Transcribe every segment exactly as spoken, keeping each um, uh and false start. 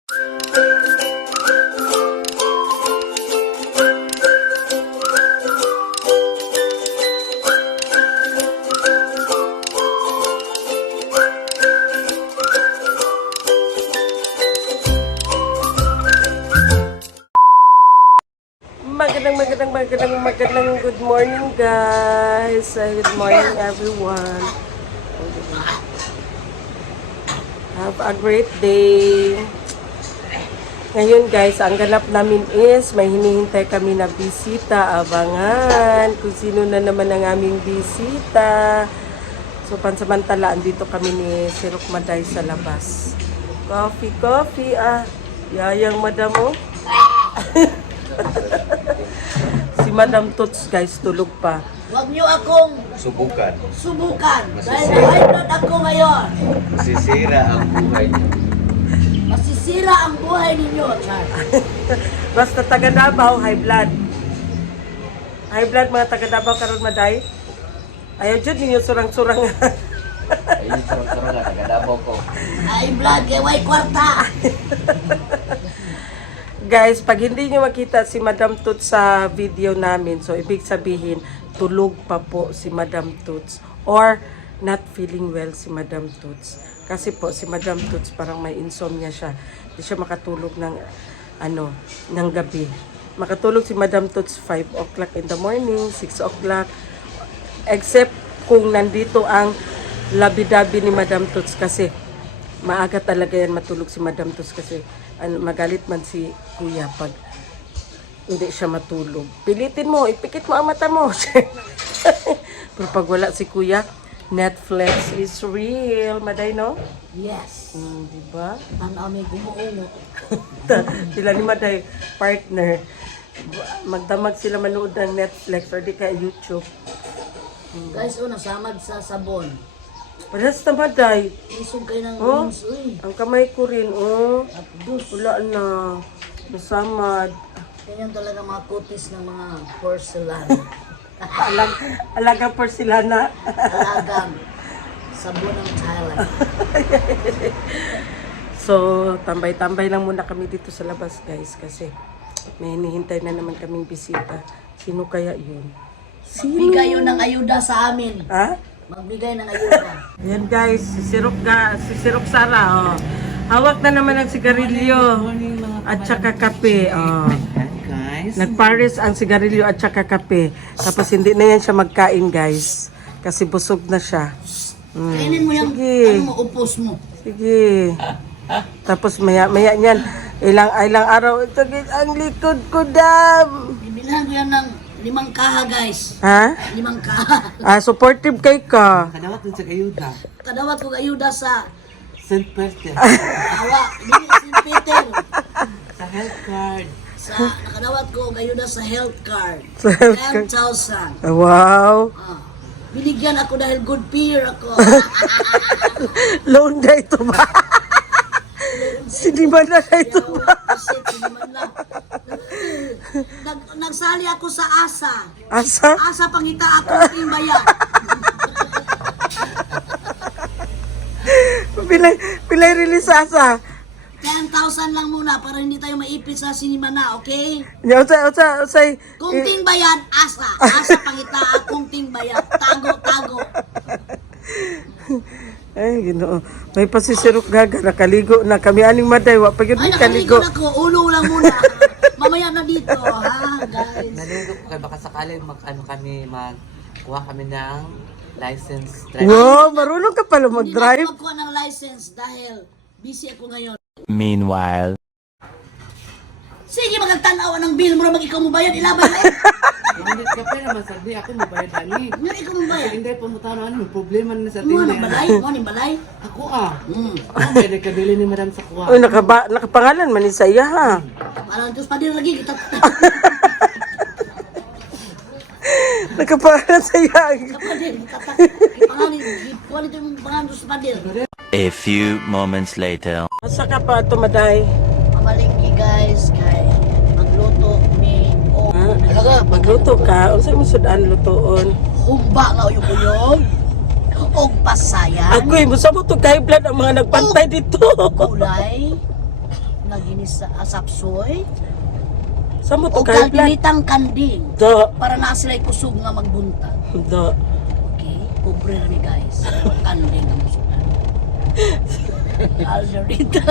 Magandang, magandang, magandang, magandang good morning guys. Uh, good morning everyone. Have a great day. Ngayon guys, ang ganap namin is may hinihintay kami na bisita. Abangan kung sino na naman ang aming bisita. So pansamantala, andito kami ni Sirok Maday sa labas. Coffee, coffee ah. Yayang madam mo. Si Madam Tots guys, tulog pa. Huwag niyo akong Subukan. subukan. Dahil high blood ako ngayon. Masisira ang buhay niyo. Masisira ang buhay ninyo, Char. Basta taga Davao, high blood. High blood mga taga Davao karon Maday. Ayaw jud ninyo surang-surang. Ayun, sarang-sarang nga, taga-Davao ko. High blood kay way kwarta. Guys, pag hindi nyo makita si Madam Toots sa video namin, so ibig sabihin, tulog pa po si Madam Toots or not feeling well si Madam Toots. Kasi po, si Madam Toots parang may insomnia siya. Hindi siya makatulog ng, ano, ng gabi. Makatulog si Madam Toots five o'clock in the morning, six o'clock. Except kung nandito ang labi-dabi ni Madam Toots kasi maaga talaga yan matulog si Madam Toots kasi ano, magalit man si kuya pag hindi siya matulog. Pilitin mo, ipikit mo ang mata mo. Pero pag wala si kuya, Netflix is real. Maday, no? Yes. Hmm, diba? Tanaw may gumuungo. Sila ni Maday, partner. Magdamag sila manood ng Netflix or di kaya YouTube. Guys, oh, nasamad sa sabon. Parehas na Maday. Isog kayo ng Oh, wings, uy. ang kamay ko rin, oh. Tapos, Wala na. Nasamad. ganyan talaga mga kutis ng mga porcelain. Alag, alaga porcelana. Alagang sabon ng Thailand. So, tambay-tambay lang muna kami dito sa labas, guys, kasi may hinihintay na naman kaming bisita. Sino kaya yun? Sino? Bigay yun ng ayuda sa amin. Ha? Magbigay ng ayuda. Yan, guys, si Sirok, ga, si Sirok Sara, oh. Hawak na naman ang sigarilyo at saka kape, oh. Nagpares ang sigarilyo at saka kape. Tapos hindi na yan siya magkain, guys. Kasi busog na siya. Mm. Kainin mo yung, Sige. ano mo, upos mo. Sige. Tapos maya maya niyan, ilang ilang araw ito ang likod ko dam. Bibilhan ko yan ng limang kaha, guys. Ha? Limang kaha. Ah, supportive kay ka. Kadawat dun sa kayuda. Kadawat ko ayuda sa Saint Peter. awa, dili Saint Peter. Sa health card. Sa nakadawat ko ayuda sa health card. Sa health card. ten thousand. Ah, wow. Ah. Binigyan ako dahil good peer ako. Loan na ito ba? Siniman na na ito ba? Kasi tiniman lang. Nag, nagsali ako sa asa. Asa? Asa pangita ako ng bayan. Pilay, pilay release asa. ten thousand lang muna para hindi tayo maipit sa sinimana, okay? Nya usay usay usay. Kungting bayan, asa. Asa pangita akong ting bayan. Tago, tago. Ay, Ginoo. May pasisirok gaga nakaligo na kami aning Maday wa pa gyud Ay, kaligo. nakaligo na ko. Ulo lang muna. Mamaya na dito, ha, guys. Nalungkot ko kayo baka sakali mag ano kami magkuha kami ng license driver. Wow, marunong ka pala Hindi na mag-drive. ako magkuha ng license dahil busy ako ngayon. Meanwhile, Sige, magagtanawa ng bill mo na mag ikaw mo bayad. Ilabay na eh. Hindi ka pa naman sabi ako mo bayad ani. Nga ikaw mo bayad. Hindi pa mo tayo ano may problema na sa Mo tingin. nang balay? Mo nang balay? Ako ah. Hmm. Ako may nagkabili ni madam sa kuha. Uy, nakaba, nakapangalan man ni sa iya ha. Parang Diyos pa din lagi kita. Nakapangalan sa iya. Kapadil, katak. Pangalan, quality mong pangalan Diyos pa din. a few moments later. Asa ka pa ito, Maday? Mamalingki guys, kay magluto ni o Ha? talaga Magluto ka? Unsa mo sudan lutoon? humba nga uyog uyog og pasayan Agoy, mo sa mo to kay blood ang mga nagpantay dito. kulay nga ginis sa sapsoy Sa mo o to kay plan? kalpilitang kanding Da, para na sila kusog nga magbunta. da. Okay, pobre na mi guys. Kanding ang musugan. Alderita.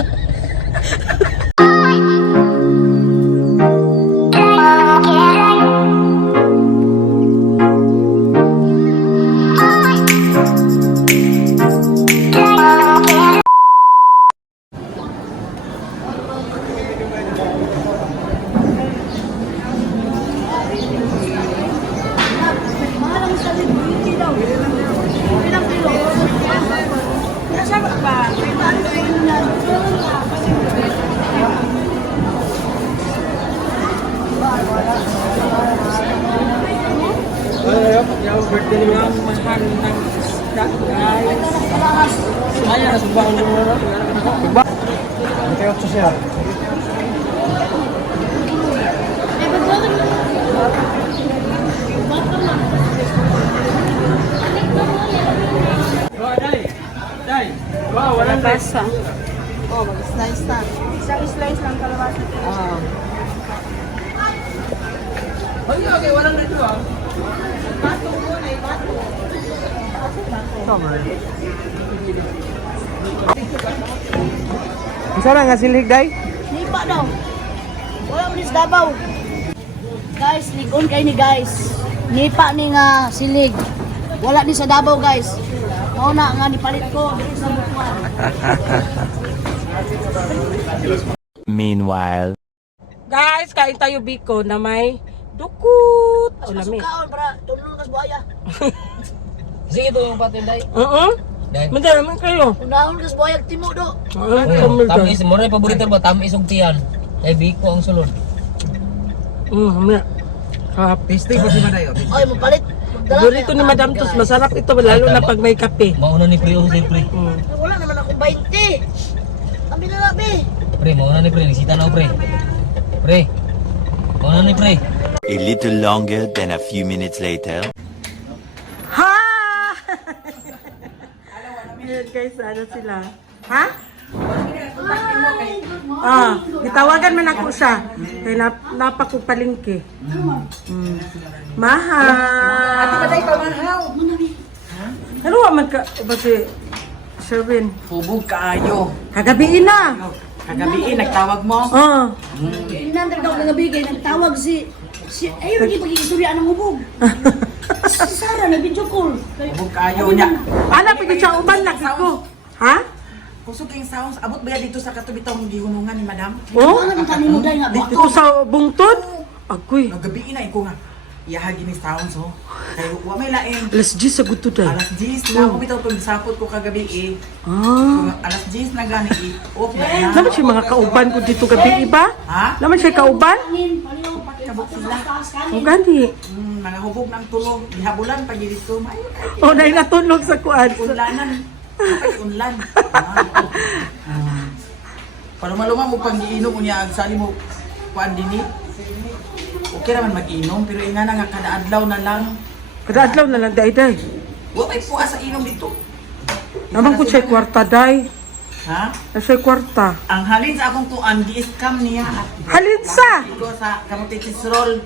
Ang mahal ng isda, guys. Ayan, nasubaw mo. Wow, walang basa. Oh, mag-slice na. Isang slice lang kalawasa. Ah. Ay, okay, walang nito ah. Isa na nga silig, day? Nipa daw. Wala mo nis Davao. Guys, ligon kay ni guys. Nipa ni nga silig. Wala ni sa Davao guys. Mao na nga nipalit ko dito sa Butuan. Meanwhile. Guys, kain tayo biko na may dukot. O lami. Kaon para tulong kas buaya. Sige ito yung patin, day. Oo. Madami kayo. Unahon kas buaya timo do. Oo, kami dyan. Tamis, mo rin paborito ba? Tamis og tiyan. Kay biko ang sulod. Mm, hamya. Sarap. Tasty ko si Madayo. Oy, mapalit. Magdala Burrito kayo. ni Madam Tos, masarap ito lalo na pag may kape. Mauna ni pre o si pre. Mm. Wala naman ako twenty. Abi na na be. Pre, mauna ni pre. Nisita na o pre. Pre. Mauna ni pre. A little longer than a few minutes later. Ha! Ayan guys, ano sila? Ha? Ah, gitawagan man ako siya. Kaya nap napakupalingki. Mm. Mahal. Ati ba tayo pamahaw? Ano man ka ba si Sherwin? Hubog kaayo. Kagabi na. Kagabi, nagtawag mo? Ah. Inandar daw nga bigay nagtawag si si ayo lagi pag-iistorya ng hubog. Si Sarah na video call. Hubog kaayo niya. Ana pigi siya uban lagi ko. Ha? Kusog yung sounds. Abot ba yan dito sa katubitong gihunungan ni madam? Oh? Ano ang kanimo dai nga Dito sa bungtod? Agoy. Nagabi na iko nga. Iyahagi ni sounds ho. Kaya wa may lain. Alas diyes sa guto dahil. Alas diyes na ako bitaw pag sapot ko kagabi eh. Ah. Alas diyes na gani eh. Off na yan. Naman siya mga kauban ko dito gabi iba? Ha? Naman siya kauban? Kabot sila. O gani. Hmm, mga hubog ng tulog. Ihabulan pag dito. May O na natulog sa kuan. unlanan. Ay, unlan. Ah. Ah. Para maluma mo pang giinom unya sali mo kuan dinhi. Okay naman mag-inom pero ina na nga kada adlaw na lang. Kada adlaw na lang day day. Wa may puwa sa inom dito. Naman ko siya kwarta day. Ha? Na siya kwarta. Ang halin sa akong tuan gi-scam niya. Halin sa! Iko sa kamotitis roll.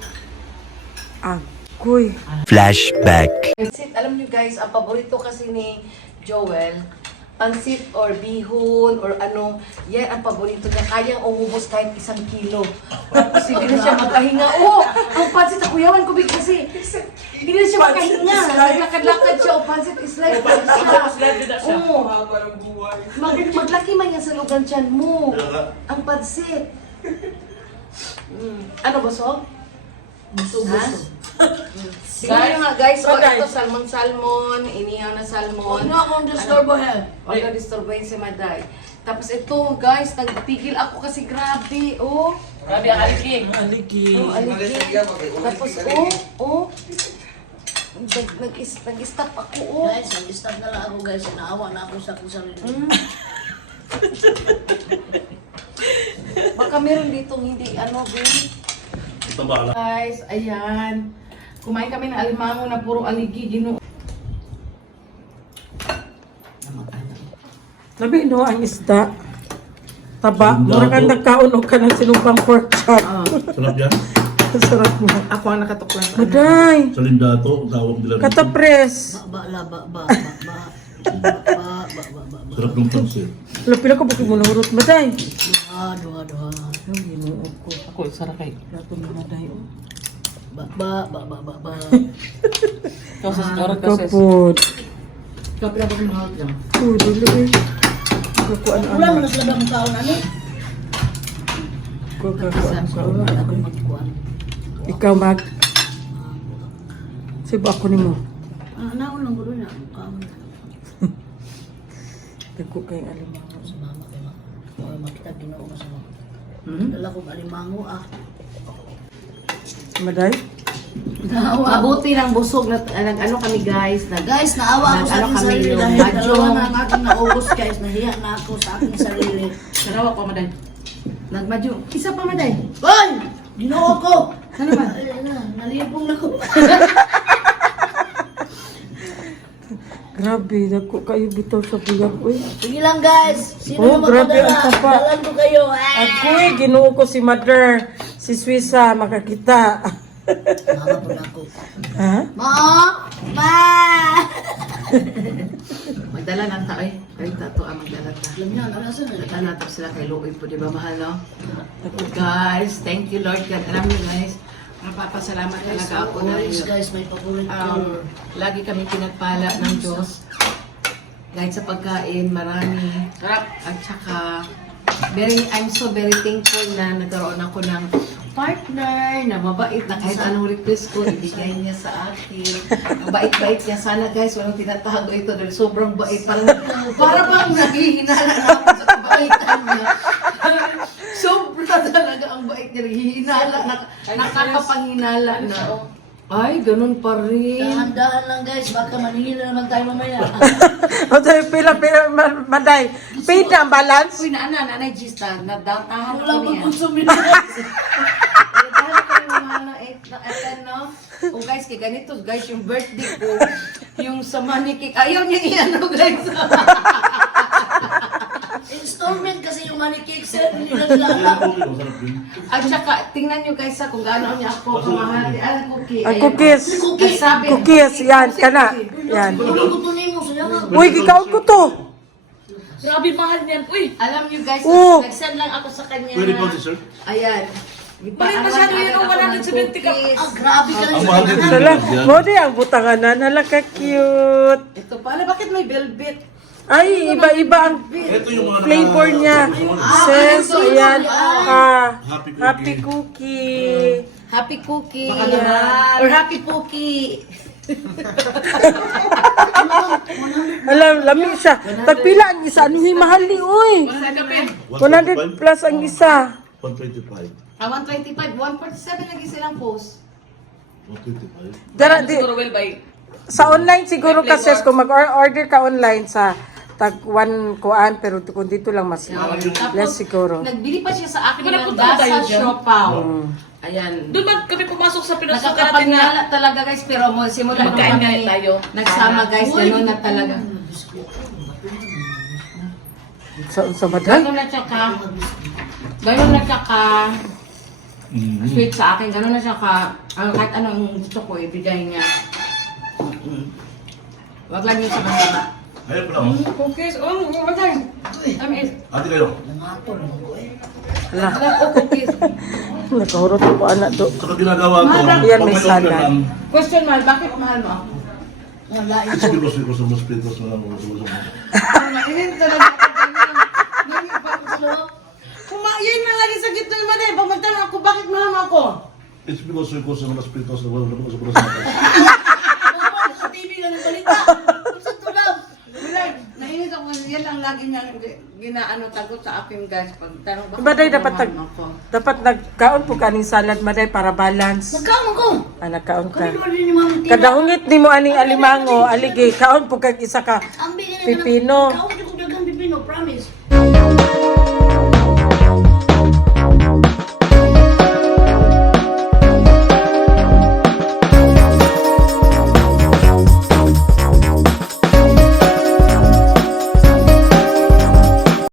Agoy. Flashback. Pansit, alam nyo guys, ang paborito kasi ni Joel, pansit or bihon or ano, yan ang paborito niya. Kayang umubos kahit isang kilo. Tapos hindi na siya makahinga. Oo, ang pansit sa kuyawan ko big kasi hindi na siya makahinga. Naglakad-lakad siya. O pansit is life. Oo. Mag maglaki man yan sa lugan tiyan mo. Ang pansit. Mm. Ano ba so? Buso-buso. Guys, nga guys, Oh, wag guys. ito salmon salmon, inihaw na salmon. Ano akong disturbo he? Wag na disturbayin si Maday. Tapos ito guys, nagpigil ako kasi grabe, oh. Grabe ang aligi. Aligi. Oh, aligi. Tapos oh, oh. Nag, nag, nag-stop ako, oh. Guys, nag-stop na lang ako guys. Naawa na ako sa akong sarili. Baka meron ditong hindi, ano, babe. Guys, ayan. Kumain kami ng alimango na puro aligi, gino. Labi no ang isda. Taba, mura kang nagkaon o ka ng sinumpang pork chop. Sarap yan. Sarap mo. Ako ang nakatuklas. Maday, Sa lindato, tawag nila. rito. katapres. Ba, la, ba, ba, ba, ba, ba, ba, ba, ba, ba, Sarap ng pansit. Lapila ko bakit mo nahurot, Maday. duha, duha, duha. Ang ginuod ko. Ako, sarap kay. Lato ni Maday. oh. Ba, ba, ba, ba, ba, ba. Kasi siguro kasi. Kapod. Kapila ko ng hawak lang. Oh, dili eh. Kakuan Wala mo ano. na sila ba mong kaon, ano? Kakuan ka. Wala ako magkuhan. Ikaw mag. Siba ako ni mo. Ah, naon lang ko doon na. Kaon. Dagko kayong alimango. Sa mama kayo. Wala makita ginoo ko sa mga. Hmm? Dala kong alimango ah. Maday? Mabuti ng busog na nag-ano kami guys, nag Guys, naawa ako sa Nag-ano aking kami sarili yung dahil badyo. dalawa na ang aking naubos guys. Nahiya na ako sa aking sarili. Sarawa ko, maday. nagmadyo. Isa pa maday. Hoy! Ginoo ko! Ano ba? Ay, na, nalipong na ko. Grabe, dagko kayo bitaw sa buyag. Uy. Sige lang guys. Sino Oh, yung grabe ang magpadala? tapa. Dalan ko kayo. Ah! Ako'y ginoo ko si Mother. Si Swissa, makakita. Mama po na ako. Ha? Ma! Ma! Magdala ng tao eh. Ay, tato ang magdala ta. Alam niyo, nalasan na. Nagdala sila kay Luoy po, di ba mahal, no? Guys, thank you Lord God. Alam niyo guys, napapasalamat talaga ako dahil Always guys, may paborito. um, lagi kami pinagpala ng Diyos. Kahit sa pagkain, marami. At saka, very, I'm so very thankful na nagkaroon ako ng partner na mabait na kahit anong request ko, ibigay niya sa akin. Ang bait-bait niya. Sana guys, walang tinatago ito dahil sobrang bait. Parang, para bang naghihinala na ako sa kabaitan niya. Sobra talaga ang bait niya. Naghihinala, nak nakakapanghinala na. Ay, ganun pa rin. Dahan-dahan lang guys, baka maningil na naman tayo mamaya. O tayo, pila, pila, ma- Maday. Paid na ang balance? Uy, naana, nanay Gista, nadatahan ko Wala niya. mag-consume Nadatahan ko yung mga na eight, no? O guys, kaya ganito, guys, yung birthday ko, yung sa money cake, ayaw niya iyan, guys. Installment kasi yung money cake sir, hindi na nila alam. Sarap din. At saka, tingnan nyo guys, ha, kung gaano niya ako kamahali. Ah, cookie. Ang Ayan. cookies. Nagsabi- Cookies, yan, kana. Yan. Ano ko tunin mo sa yaman? Uy, gikaon ko to. Grabe mahal niyan. Uy! Alam nyo guys, Oh. nag-send lang ako sa kanya Pwede na, pa sir? ayan. Balik masyado yun, oh, one hundred seventy ka. Ah, grabe ka lang Ang sa mahal din yaman. Hala, yan. mo di ang butanganan. Hala ka cute. Ito pala, bakit may velvet? Ay, iba-iba ang Ito yung mga flavor niya. Sis, ayan. Ah, Happy cookie. happy cookie. Happy cookie. Baka naman. Or happy cookie. Alam, lami siya. Tagpila ang isa. Ano yung mahal ni, uy? one hundred plus ang isa. one twenty-five. Ah, one twenty-five, one forty-seven lagi silang post. one twenty-five. Dara, di, Siguro well by... sa online siguro ka, sis, kung mag-order ka online sa tag one kuan, pero kung dito lang mas less siguro. Nagbili pa siya sa akin Wala ng punta ba tayo Dasa dyan? Siopaw. Ayan. Doon ba kami pumasok sa pinasukan natin na... Nakakapanghinala talaga guys, pero mo simula nung Magkain kami na tayo. nagsama guys, gano'n na talaga. Sa, sa maday? Gano'n na siya ka, gano'n na siya ka, Mm. sweet sa akin, gano'n na siya ka, ah, kahit anong gusto ko, ibigay niya. Mm-mm. Wag lang yun sa masama. Ayun pala oh. Cookies, oh, matay. Tamis. Ate kayo. Hala, Wala ko cookies. nakahurot po anak do. Saka ginagawa ko. Yan, pag may order salad. ng- Question mahal, bakit mahal mo ako? Kasi because because of most people sa mga mga Mainit talaga ako ganyan. Ganyan pa ako sa loob. Kumain na lagi sa gitna yung maday. Pag magtanong ako, bakit mahal mo ako? It's because because of mga spiritos na wala na sa mga sa Sa T V ka ng balita. Sa tulog. Wala, nainis ako kasi yan ang lagi niya ginaano tagot sa akin guys. Pag tanong bakit Maday dapat mahal tag mo ako? dapat nagkaon po kaning salad maday para balance. Nagkaon ko. Ah, nagkaon Kami ka. naman din ni Mami Tina. Kadahungit nimo aning alimango, aligi, kaon po kag isa ka Ang bigyan na pipino. Kaon ko dagang pipino, promise.